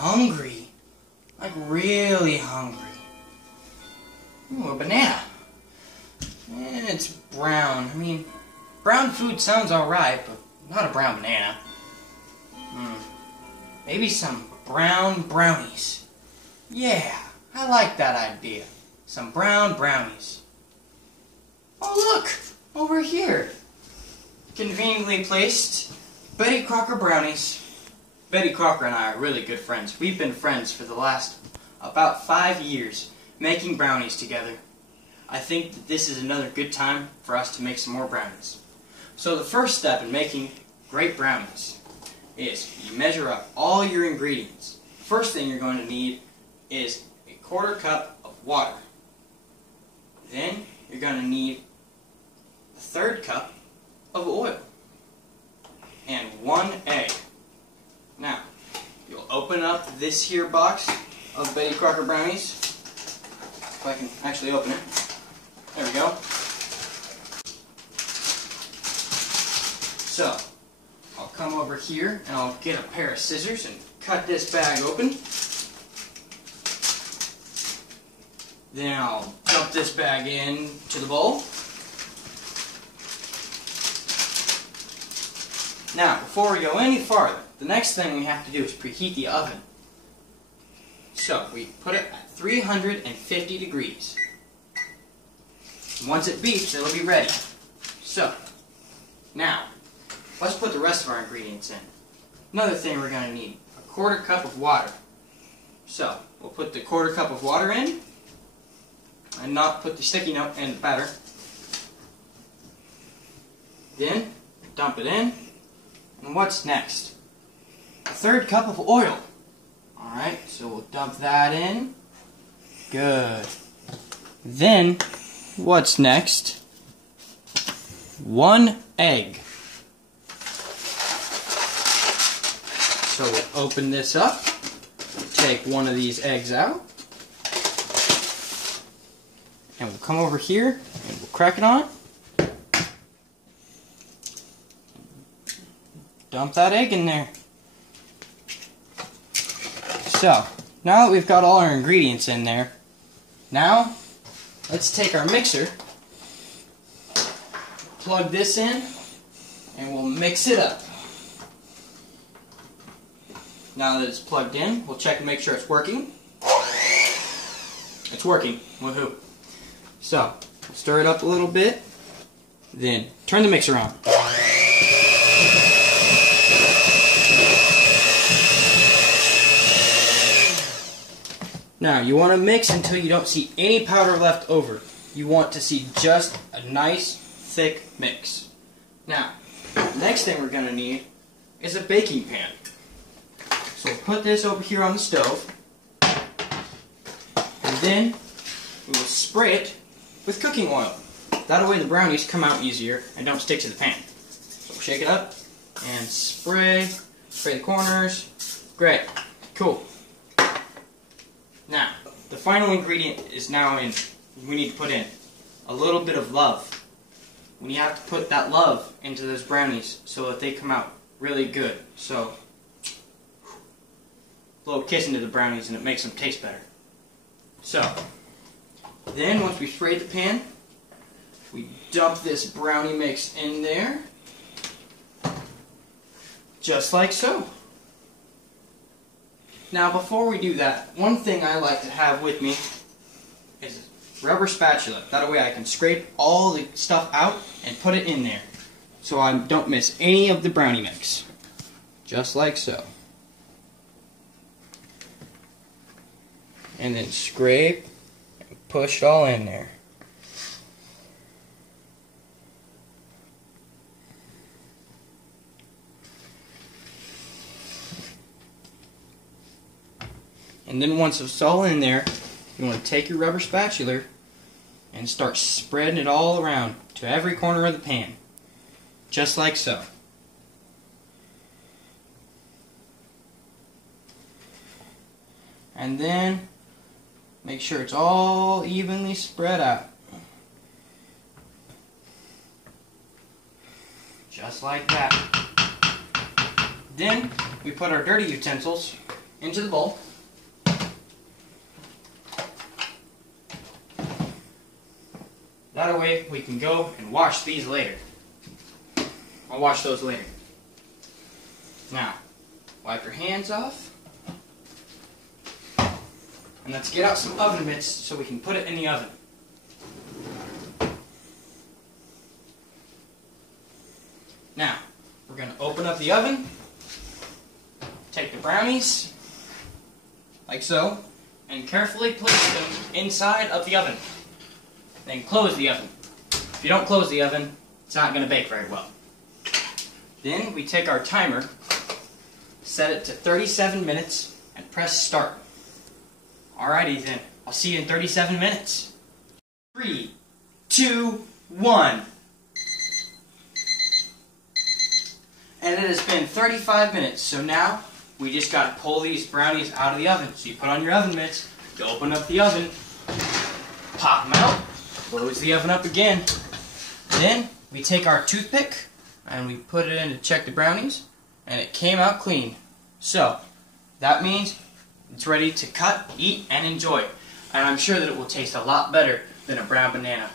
hungry. Like really hungry. Ooh, a banana. It's brown. I mean, brown food sounds alright, but not a brown banana. Maybe some brown brownies. Yeah, I like that idea. Some brown brownies. Oh look! Over here. Conveniently placed Betty Crocker brownies. Betty Crocker and I are really good friends. We've been friends for the last about 5 years, making brownies together. I think that this is another good time for us to make some more brownies. So the first step in making great brownies is you measure up all your ingredients. First thing you're going to need is a 1/4 cup of water. Then you're going to need a 1/3 cup of oil and 1 egg. Now, you'll open up this here box of Betty Crocker brownies. If I can actually open it. There we go. So, I'll come over here and I'll get a pair of scissors and cut this bag open. Then I'll dump this bag into the bowl. Now, before we go any farther, the next thing we have to do is preheat the oven. So, we put it at 350 degrees. Once it beeps, it'll be ready. So, now, let's put the rest of our ingredients in. Another thing we're going to need, a 1/4 cup of water. So, we'll put the 1/4 cup of water in, and not put the sticky note in the batter. Then, dump it in. And what's next? A 1/3 cup of oil. Alright, so we'll dump that in. Good. Then, what's next? 1 egg. So we'll open this up, take one of these eggs out, and we'll come over here and we'll crack it on. Dump that egg in there. So, now that we've got all our ingredients in there, now let's take our mixer, plug this in, and we'll mix it up. Now that it's plugged in, we'll check and make sure it's working. It's working. Woohoo. So, stir it up a little bit, then turn the mixer on. Now, you want to mix until you don't see any powder left over. You want to see just a nice, thick mix. Now, the next thing we're going to need is a baking pan. So we'll put this over here on the stove, and then we will spray it with cooking oil. That way the brownies come out easier and don't stick to the pan. So we'll shake it up and spray the corners. Great. Cool. Now, the final ingredient is now in. We need to put in a little bit of love. We have to put that love into those brownies so that they come out really good. So, a little kiss into the brownies and it makes them taste better. So, then once we sprayed the pan, we dump this brownie mix in there, just like so. Now, before we do that, one thing I like to have with me is a rubber spatula. That way I can scrape all the stuff out and put it in there, so I don't miss any of the brownie mix. Just like so. And then scrape and push it all in there. And then once it's all in there, you want to take your rubber spatula and start spreading it all around to every corner of the pan. Just like so. And then make sure it's all evenly spread out. Just like that. Then we put our dirty utensils into the bowl. That way we can go and wash these later. I'll wash those later. Now, wipe your hands off. And let's get out some oven mitts so we can put it in the oven. Now, we're going to open up the oven, take the brownies, like so, and carefully place them inside of the oven. Then close the oven. If you don't close the oven, it's not going to bake very well. Then we take our timer, set it to 37 minutes, and press start. Alrighty then, I'll see you in 37 minutes. 3, 2, 1. And it has been 35 minutes, so now we just got to pull these brownies out of the oven. So you put on your oven mitts, you open up the oven, pop them out, close the oven up again. Then we take our toothpick and we put it in to check the brownies, and it came out clean. So that means it's ready to cut, eat, and enjoy. And I'm sure that it will taste a lot better than a brown banana.